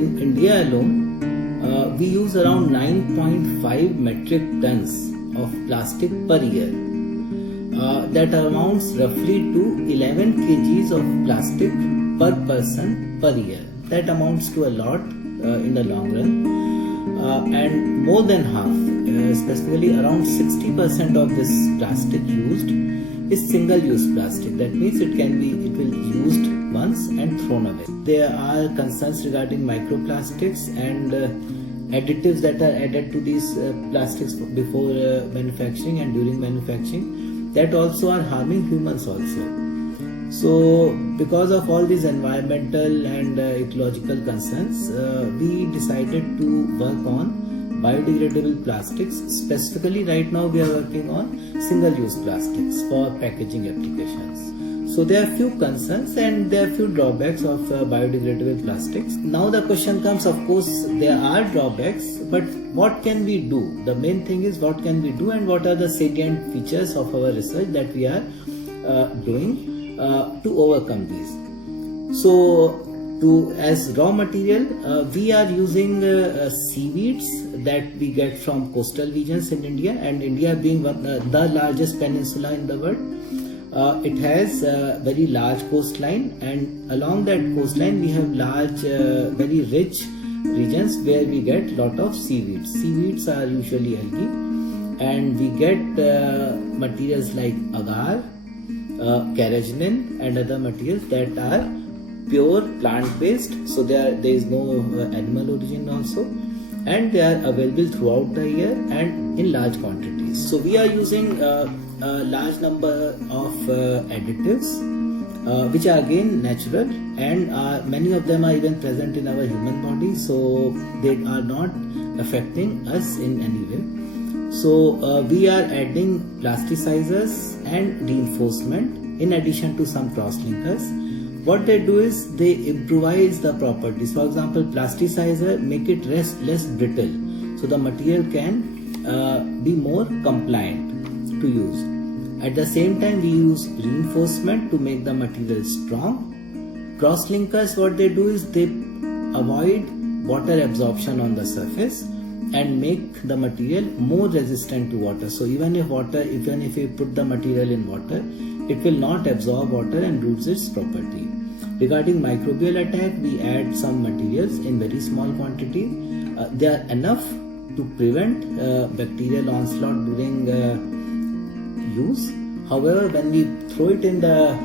in India alone, we use around 9.5 metric tons of plastic per year. That amounts roughly to 11 kgs of plastic per person per year. That amounts to a lot in the long run. And more than half, specifically around 60% of this plastic used is single-use plastic. That means it will be used once and thrown away. There are concerns regarding microplastics and additives that are added to these plastics before manufacturing and during manufacturing that also are harming humans also. So because of all these environmental and ecological concerns, we decided to work on biodegradable plastics. Specifically right now we are working on single-use plastics for packaging applications. So there are few concerns and there are few drawbacks of biodegradable plastics. Now the question comes, of course there are drawbacks, but what can we do? The main thing is what can we do and what are the salient features of our research that we are doing to overcome these. So as raw material, we are using seaweeds that we get from coastal regions in India, and India being the largest peninsula in the world. It has a very large coastline, and along that coastline we have large, very rich regions where we get lot of seaweeds. Seaweeds are usually algae, and we get materials like agar, carrageenan and other materials that are pure plant-based, so there is no animal origin also, and they are available throughout the year and in large quantities. So we are using a large number of additives which are again natural, and many of them are even present in our human body, so they are not affecting us in any way. So we are adding plasticizers and reinforcement in addition to some cross-linkers. What they do is they improvise the properties. For example, plasticizer make it less brittle, so the material can be more compliant to use. At the same time, we use reinforcement to make the material strong. Cross-linkers, what they do is they avoid water absorption on the surface and make the material more resistant to water. So even if you put the material in water, it will not absorb water and lose its property. Regarding microbial attack, we add some materials in very small quantity. They are enough to prevent bacterial onslaught during use. However, when we throw it in the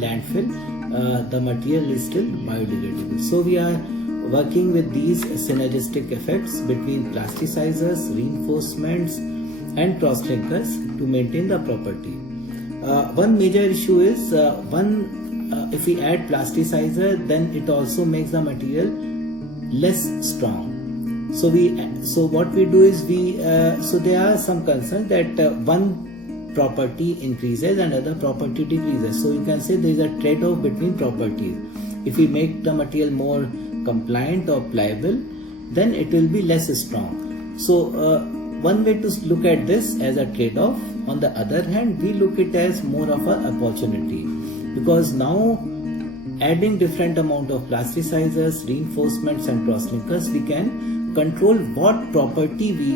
landfill, the material is still biodegradable. So we are working with these synergistic effects between plasticizers, reinforcements and cross-linkers to maintain the property. One major issue is if we add plasticizer, then it also makes the material less strong. So what we do is so there are some concerns that one property increases and other property decreases. So you can say there is a trade-off between properties. If we make the material more compliant or pliable, then it will be less strong. So one way to look at this as a trade-off. On the other hand, we look it as more of an opportunity, because now adding different amount of plasticizers, reinforcements and cross-linkers, we can control what property we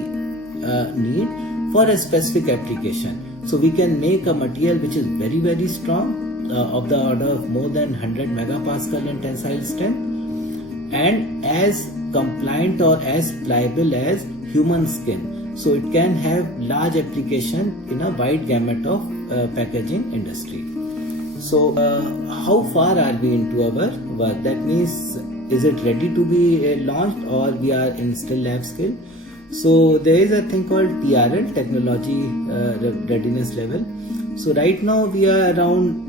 need for a specific application. So we can make a material which is very, very strong, of the order of more than 100 megapascal in tensile strength, and as compliant or as pliable as human skin. So it can have large application in a wide gamut of packaging industry. So how far are we into our work? That means, is it ready to be launched or we are in still lab scale? So there is a thing called TRL, Technology Readiness Level. So right now we are around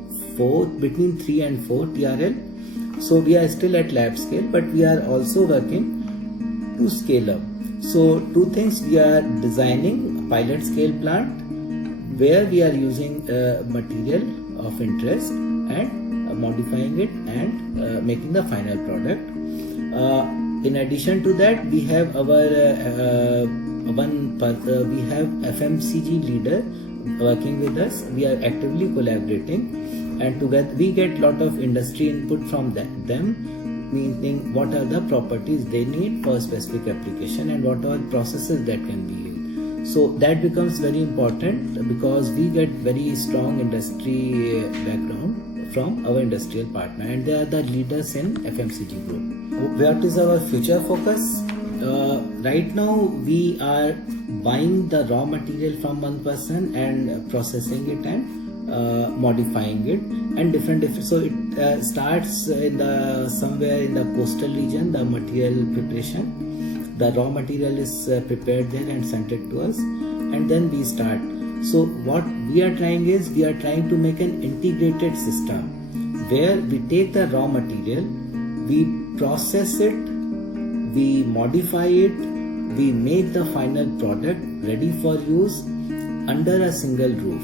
between 3 and 4 TRL. So we are still at lab scale, but we are also working to scale up. So two things: we are designing a pilot scale plant where we are using material of interest and modifying it and making the final product. In addition to that, we have our we have FMCG leader working with us. We are actively collaborating, and together we get lot of industry input from them. meaning what are the properties they need for a specific application and what are the processes that can be used. So that becomes very important because we get very strong industry background from our industrial partner, and they are the leaders in FMCG group. What is our future focus? Right now we are buying the raw material from one person and processing it and modifying it, and different so it starts in the somewhere in the coastal region, the material preparation, the raw material is prepared there and sent it to us, and then we start. So what we are trying is, we are trying to make an integrated system where we take the raw material, we process it, we modify it, we make the final product ready for use under a single roof.